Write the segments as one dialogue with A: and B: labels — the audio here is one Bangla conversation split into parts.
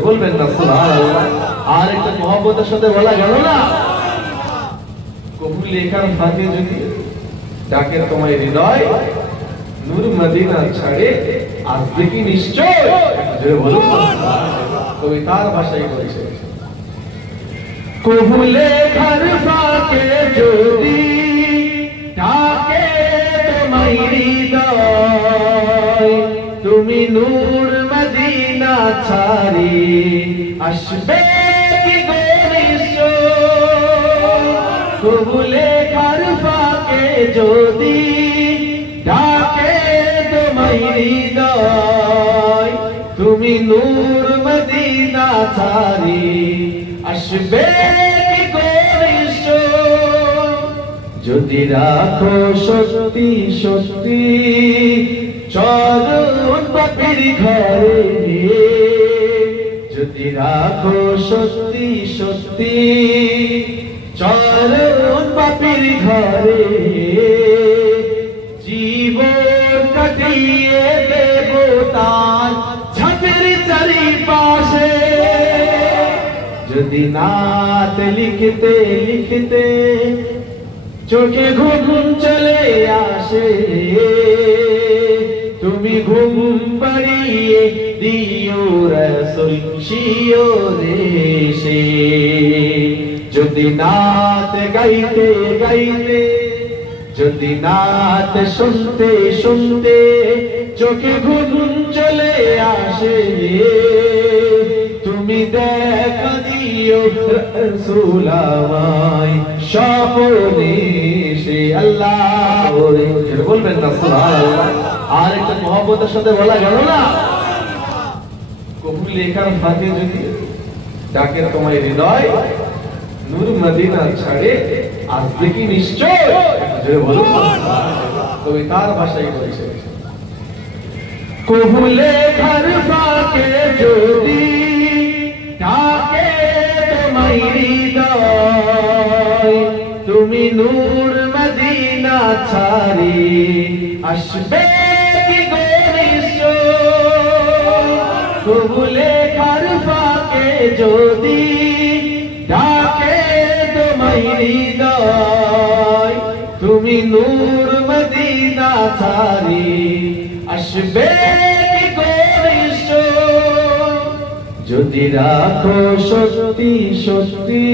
A: বলবেন না আর একটা সাথে বলা গেল না? কবুল যদি ডাকে তোমায় হৃদয় মদিনা ছাড়ে নিশ্চয়? ভাষায় বলছে। কবুলে যদি ডাকে তোমায় হৃদয়, তুমি নূর মদিনা ছাড়ি, আসবে কি গরিষ্ঠ কবুলে ঘর ফাঁকে যদি ডাকে তোমায় হৃদয়, তুমি নূর মদিনা ছাড়ি, আসবে যদি রাখো সত্যি সত্যি চরণ বাপির ঘরে যদি রাখো সত্যি সত্যি চরণ বাপির ঘরে জীবন কাটিয়ে দেব তার ঝাঁপের চারিপাশে। যদি নাত লিখতে লিখতে চোখে ঘুম চলে আসে। পাড়িয়ে দিও রসুল শিও দেশে যদি নাত গাইতে গাইতে, যদি নাত শুনতে শুনতে চোখে ঘুম চলে আসে, তুমি দেখা দিও রসুল আমায় স্বপনে সে আল্লাহ বলবেন না আর একটা মহব্বতের সাথে বলা গেল না কবুল লেখার ফাঁকে যদি ডাকে তোমায় হৃদয়, নূর মদিনা ছাড়ে, আসবে কি নিশ্চয় না। কবিতার ভাষায় বলছে, কবুলে ঘর ফাঁকে যদি নূর মদিনা ছাড়ি। আসবে কি গরিষ্ঠ কবুলে ঘর ফাঁকে যদি ডাকে তোমায় হৃদয়। তুমি নূর মদিনা ছাড়ি। আসবে যদি রাখো সত্যি সত্যি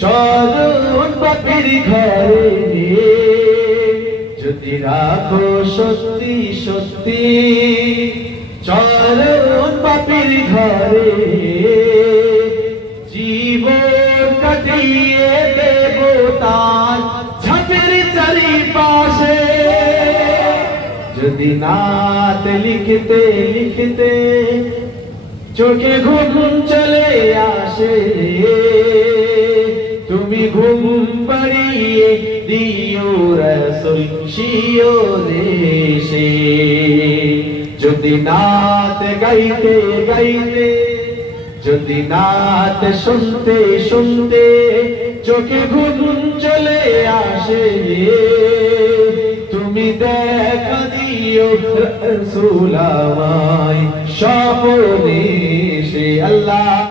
A: চরণ বাপির ঘরে যদি রাখো সত্যি সত্যি চরণ বাপির ঘরে। জীবন কাটিয়ে দেব তার ঝাঁপের চারিপাশে। যদি নাত লিখতে লিখতে চোখে ঘুম চলে আসে। দিও রসুল শিও দেশে। যদি নাত গাইতে গাইতে, যদি নাত শুনতে শুনতে চোখে ঘুম চলে আসে। তুমি দেখা দিও রসুল আমায় স্বপনে সে আল্লাহ।